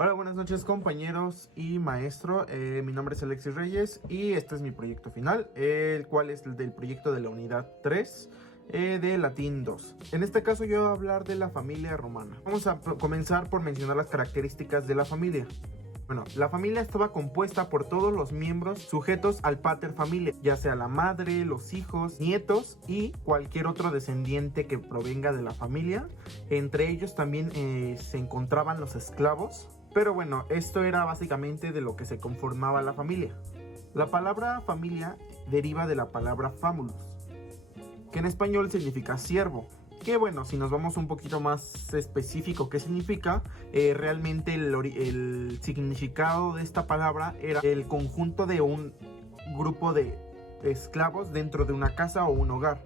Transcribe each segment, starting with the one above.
Hola, buenas noches compañeros y maestro. Mi nombre es Alexis Reyes y este es mi proyecto final, el cual es el del proyecto de la unidad 3 de Latín 2. En este caso yo voy a hablar de la familia romana. Vamos a comenzar por mencionar las características de la familia. Bueno, la familia estaba compuesta por todos los miembros sujetos al pater familia, ya sea la madre, los hijos, nietos y cualquier otro descendiente que provenga de la familia. Entre ellos también se encontraban los esclavos. Pero bueno, esto era básicamente de lo que se conformaba la familia. La palabra familia deriva de la palabra famulus, que en español significa siervo. Que bueno, si nos vamos un poquito más específico qué significa, realmente el significado de esta palabra era el conjunto de un grupo de esclavos dentro de una casa o un hogar.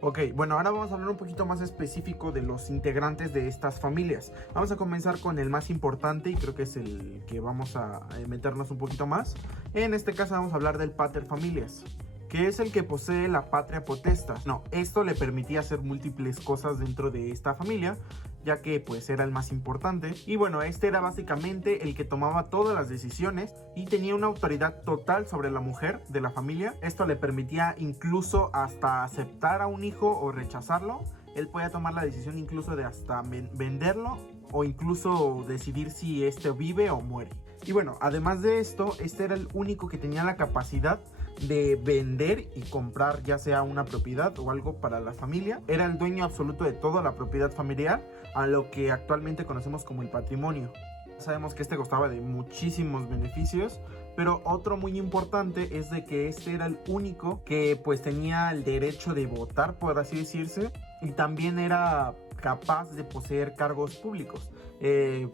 Ok, bueno, ahora vamos a hablar un poquito más específico de los integrantes de estas familias. Vamos a comenzar con el más importante y creo que es el que vamos a meternos un poquito más. En este caso vamos a hablar del pater familias, que es el que posee la patria potestas. No, esto le permitía hacer múltiples cosas dentro de esta familia, ya que pues era el más importante. Y bueno, este era básicamente el que tomaba todas las decisiones y tenía una autoridad total sobre la mujer de la familia. Esto le permitía incluso hasta aceptar a un hijo o rechazarlo. Él podía tomar la decisión incluso de hasta venderlo o incluso decidir si este vive o muere. Y bueno, además de esto, este era el único que tenía la capacidad de vender y comprar ya sea una propiedad o algo para la familia. Era el dueño absoluto de toda la propiedad familiar, a lo que actualmente conocemos como el patrimonio. Sabemos que este gozaba de muchísimos beneficios, pero otro muy importante es de que este era el único que pues tenía el derecho de votar, por así decirse, y también era capaz de poseer cargos públicos.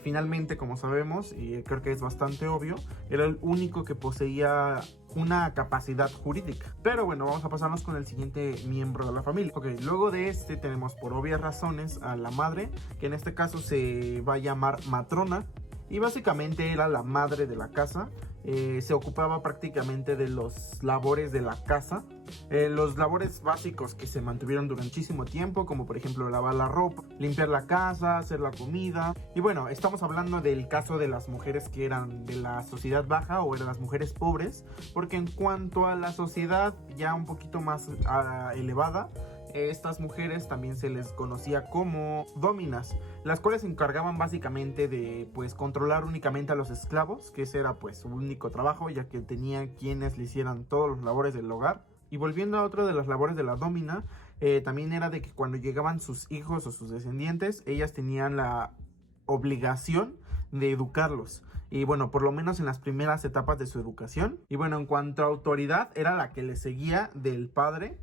Finalmente, como sabemos, y creo que es bastante obvio, era el único que poseía una capacidad jurídica. Pero bueno, vamos a pasarnos con el siguiente miembro de la familia. Ok, luego de este tenemos por obvias razones a la madre, que en este caso se va a llamar matrona, y básicamente era la madre de la casa. Se ocupaba prácticamente de los labores de la casa, los labores básicos que se mantuvieron durante muchísimo tiempo, como por ejemplo lavar la ropa, limpiar la casa, hacer la comida. Y bueno, estamos hablando del caso de las mujeres que eran de la sociedad baja o eran las mujeres pobres, porque en cuanto a la sociedad ya un poquito más elevada, estas mujeres también se les conocía como dominas, las cuales se encargaban básicamente de pues controlar únicamente a los esclavos, que ese era pues su único trabajo, ya que tenían quienes le hicieran todos los labores del hogar. Y volviendo a otro de las labores de la domina, también era de que cuando llegaban sus hijos o sus descendientes, ellas tenían la obligación de educarlos. Y bueno, por lo menos en las primeras etapas de su educación. Y bueno, en cuanto a autoridad, era la que le seguía del padre.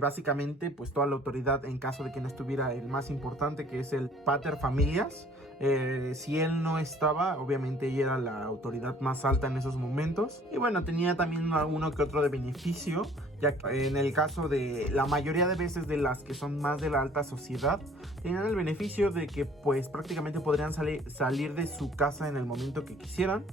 Básicamente pues toda la autoridad en caso de que no estuviera el más importante, que es el pater familias. Si él no estaba, obviamente ella era la autoridad más alta en esos momentos. Y bueno, tenía también uno que otro de beneficio, ya que en el caso de la mayoría de veces de las que son más de la alta sociedad, tenían el beneficio de que pues prácticamente podrían salir de su casa en el momento que quisieran,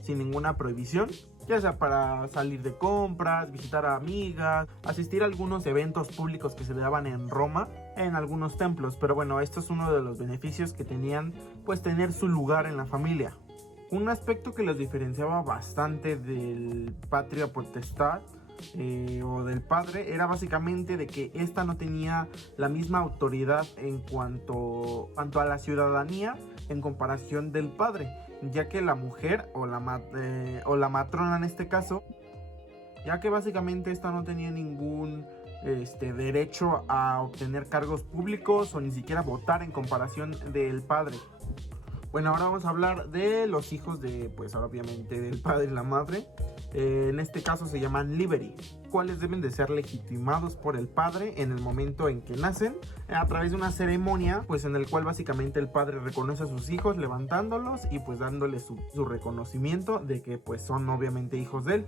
sin ninguna prohibición, ya sea para salir de compras, visitar a amigas, asistir a algunos eventos públicos que se daban en Roma, en algunos templos. Pero bueno, esto es uno de los beneficios que tenían, pues tener su lugar en la familia. Un aspecto que los diferenciaba bastante del patria potestad o del padre era básicamente de que esta no tenía la misma autoridad en cuanto a la ciudadanía en comparación del padre, ya que la mujer o la matrona en este caso, ya que básicamente esta no tenía ningún derecho a obtener cargos públicos o ni siquiera votar en comparación del padre. Bueno, ahora vamos a hablar de los hijos de, pues obviamente del padre y la madre. En este caso se llaman liberi, cuales deben de ser legitimados por el padre en el momento en que nacen, a través de una ceremonia, pues en el cual básicamente el padre reconoce a sus hijos levantándolos y pues dándoles su reconocimiento de que pues son obviamente hijos de él.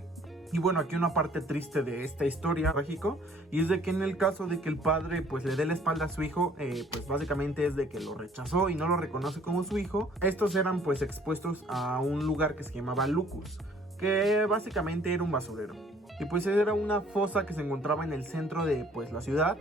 Y bueno, aquí una parte triste de esta historia trágico, y es de que en el caso de que el padre pues le dé la espalda a su hijo, pues básicamente es de que lo rechazó y no lo reconoce como su hijo. Estos eran pues expuestos a un lugar que se llamaba lucus, que básicamente era un basurero. Y pues era una fosa que se encontraba en el centro de pues la ciudad,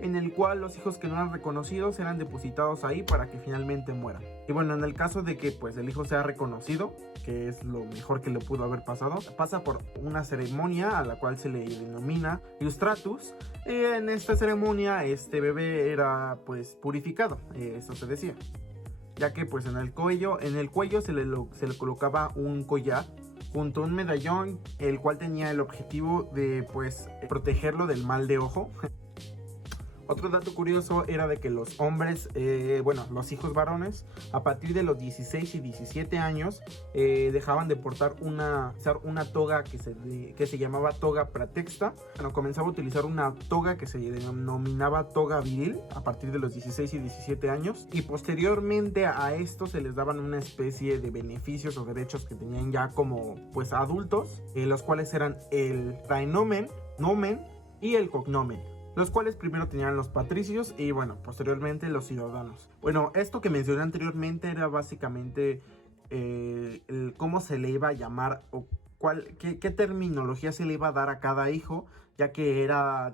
en el cual los hijos que no eran reconocidos eran depositados ahí para que finalmente mueran. Y bueno, en el caso de que pues el hijo sea reconocido, que es lo mejor que le pudo haber pasado, pasa por una ceremonia a la cual se le denomina Eustratus. Y en esta ceremonia este bebé era pues purificado, eso se decía, ya que pues en el cuello se le colocaba un collar junto a un medallón, el cual tenía el objetivo de pues protegerlo del mal de ojo. Otro dato curioso era de que los hombres, los hijos varones, a partir de los 16 y 17 años, dejaban de portar una toga que se llamaba toga pratexta. Bueno, comenzaba a utilizar una toga que se denominaba toga viril a partir de los 16 y 17 años. Y posteriormente a esto se les daban una especie de beneficios o derechos que tenían ya como pues adultos, los cuales eran el praenomen, nomen y el cognomen, los cuales primero tenían los patricios y bueno, posteriormente los ciudadanos. Bueno, esto que mencioné anteriormente era básicamente cómo se le iba a llamar o qué terminología se le iba a dar a cada hijo, ya que era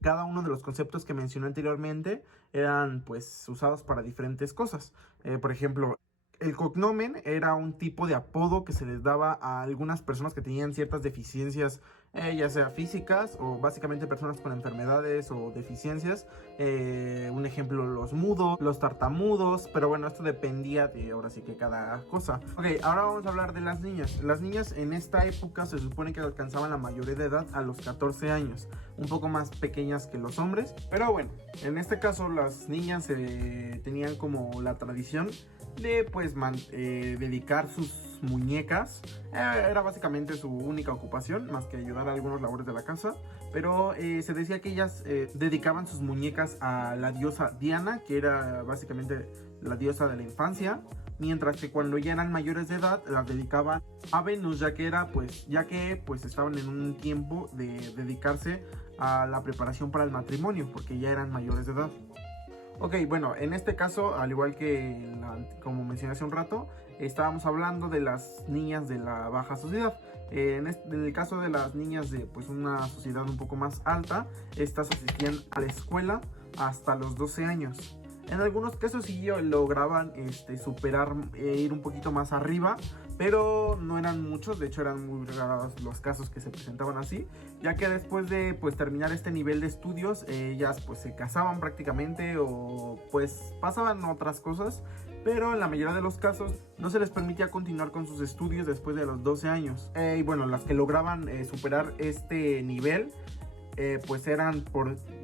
cada uno de los conceptos que mencioné anteriormente eran pues usados para diferentes cosas. Por ejemplo, el cognomen era un tipo de apodo que se les daba a algunas personas que tenían ciertas deficiencias, ya sea físicas o básicamente personas con enfermedades o deficiencias. Un ejemplo, los mudos, los tartamudos, pero bueno, esto dependía de ahora sí que cada cosa. Ok, ahora vamos a hablar de las niñas. Las niñas en esta época se supone que alcanzaban la mayoría de edad a los 14 años, un poco más pequeñas que los hombres, pero bueno, en este caso las niñas tenían como la tradición de pues dedicar sus muñecas. Era básicamente su única ocupación, más que ayudar a algunos labores de la casa, pero se decía que ellas dedicaban sus muñecas a la diosa Diana, que era básicamente la diosa de la infancia, mientras que cuando ya eran mayores de edad las dedicaban a Venus, ya que estaban en un tiempo de dedicarse a la preparación para el matrimonio, porque ya eran mayores de edad. Ok, bueno, en este caso, al igual que como mencioné hace un rato, estábamos hablando de las niñas de la baja sociedad. En el caso de las niñas de pues una sociedad un poco más alta, estas asistían a la escuela hasta los 12 años. En algunos casos sí lograban superar, ir un poquito más arriba, pero no eran muchos. De hecho eran muy raros los casos que se presentaban así, ya que después de pues terminar este nivel de estudios, ellas pues se casaban prácticamente o pues pasaban otras cosas, pero en la mayoría de los casos no se les permitía continuar con sus estudios después de los 12 años. Y bueno, las que lograban superar este nivel pues eran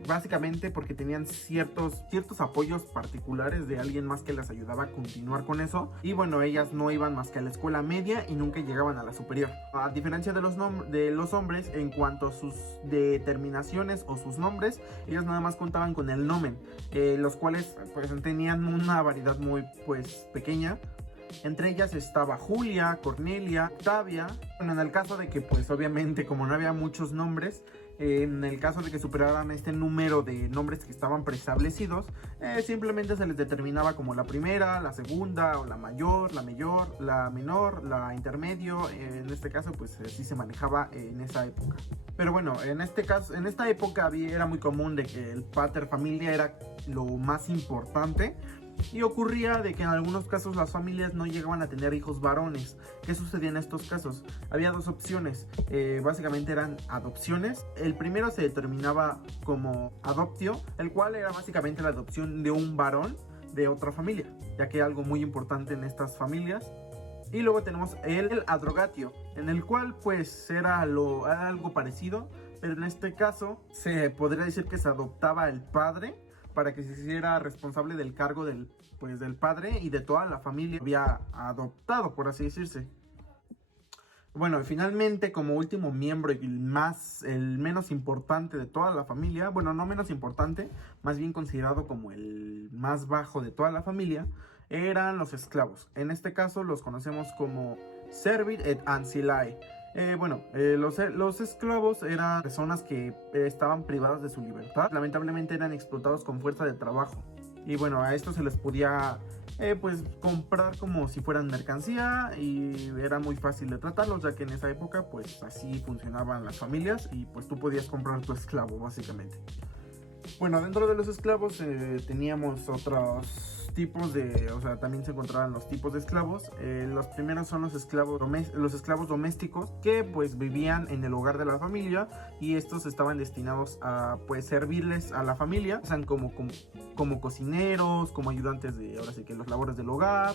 básicamente porque tenían ciertos apoyos particulares de alguien más que les ayudaba a continuar con eso. Y bueno, ellas no iban más que a la escuela media y nunca llegaban a la superior. A diferencia de los hombres, en cuanto a sus determinaciones o sus nombres, ellas nada más contaban con el nomen, los cuales pues tenían una variedad muy pues pequeña. Entre ellas estaba Julia, Cornelia, Octavia. Bueno, en el caso de que pues obviamente como no había muchos nombres, en el caso de que superaran este número de nombres que estaban preestablecidos, simplemente se les determinaba como la primera, la segunda, o la mayor, la menor, la intermedio. En este caso pues así se manejaba en esa época. Pero bueno, en esta época era muy común de que el pater familia era lo más importante. Y ocurría de que en algunos casos las familias no llegaban a tener hijos varones. ¿Qué sucedía en estos casos? Había dos opciones, básicamente eran adopciones. El primero se determinaba como adoptio, el cual era básicamente la adopción de un varón de otra familia, ya que algo muy importante en estas familias. Y luego tenemos el adrogatio, en el cual pues era algo parecido, pero en este caso se podría decir que se adoptaba el padre para que se hiciera responsable del cargo del padre y de toda la familia que había adoptado, por así decirse. Bueno, finalmente, como último miembro y el menos importante de toda la familia, bueno, no menos importante, más bien considerado como el más bajo de toda la familia, eran los esclavos. En este caso los conocemos como servit et ancillae. Los esclavos eran personas que estaban privadas de su libertad. Lamentablemente eran explotados con fuerza de trabajo. Y bueno, a esto se les podía pues comprar como si fueran mercancía y era muy fácil de tratarlos, ya que en esa época pues así funcionaban las familias y pues tú podías comprar tu esclavo básicamente. Bueno, dentro de los esclavos teníamos otros tipos o sea, también se encontraban los tipos de esclavos. Los primeros son los esclavos domésticos, que pues vivían en el hogar de la familia, y estos estaban destinados a pues servirles a la familia, o sea, como cocineros, como ayudantes de, ahora sí que los labores del hogar,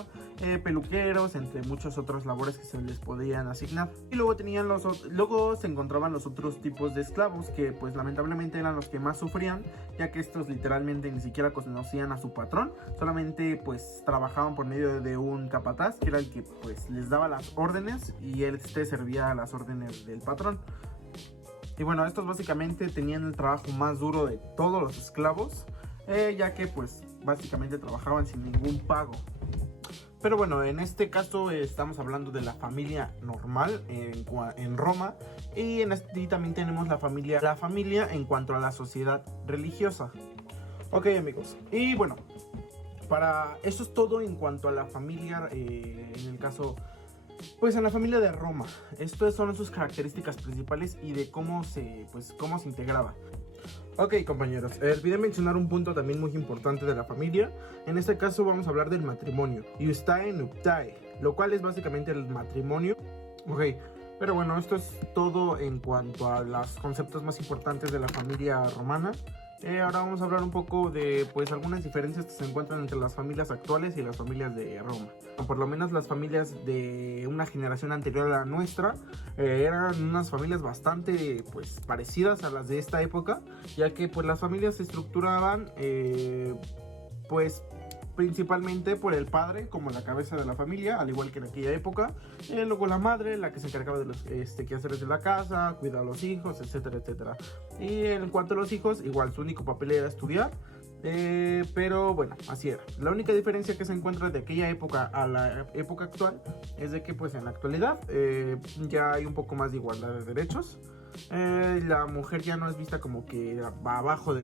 peluqueros, entre muchos otros labores que se les podían asignar. Y luego se encontraban los otros tipos de esclavos, que pues lamentablemente eran los que más sufrían, ya que estos literalmente ni siquiera conocían a su patrón, solamente pues trabajaban por medio de un capataz, que era el que pues les daba las órdenes, y él servía a las órdenes del patrón. Y bueno, estos básicamente tenían el trabajo más duro de todos los esclavos, ya que pues básicamente trabajaban sin ningún pago. Pero bueno, en este caso estamos hablando de la familia normal en Roma, y también tenemos la familia en cuanto a la sociedad religiosa. Ok, amigos, y bueno, eso es todo en cuanto a la familia, en el caso, pues en la familia de Roma. Estas son sus características principales y de cómo se integraba. Ok, compañeros, olvidé mencionar un punto también muy importante de la familia. En este caso vamos a hablar del matrimonio, iustae nuptae, lo cual es básicamente el matrimonio. Ok, pero bueno, esto es todo en cuanto a los conceptos más importantes de la familia romana. Ahora vamos a hablar un poco de pues algunas diferencias que se encuentran entre las familias actuales y las familias de Roma. Por lo menos las familias de una generación anterior a la nuestra eran unas familias bastante pues parecidas a las de esta época, ya que pues las familias se estructuraban pues principalmente por el padre como la cabeza de la familia, al igual que en aquella época. Luego la madre, la que se encargaba de los quehaceres de la casa, cuidar a los hijos, etcétera, etcétera. Y en cuanto a los hijos, igual su único papel era estudiar. Pero bueno, así era. La única diferencia que se encuentra de aquella época a la época actual es de que pues en la actualidad ya hay un poco más de igualdad de derechos. La mujer ya no es vista como que va abajo de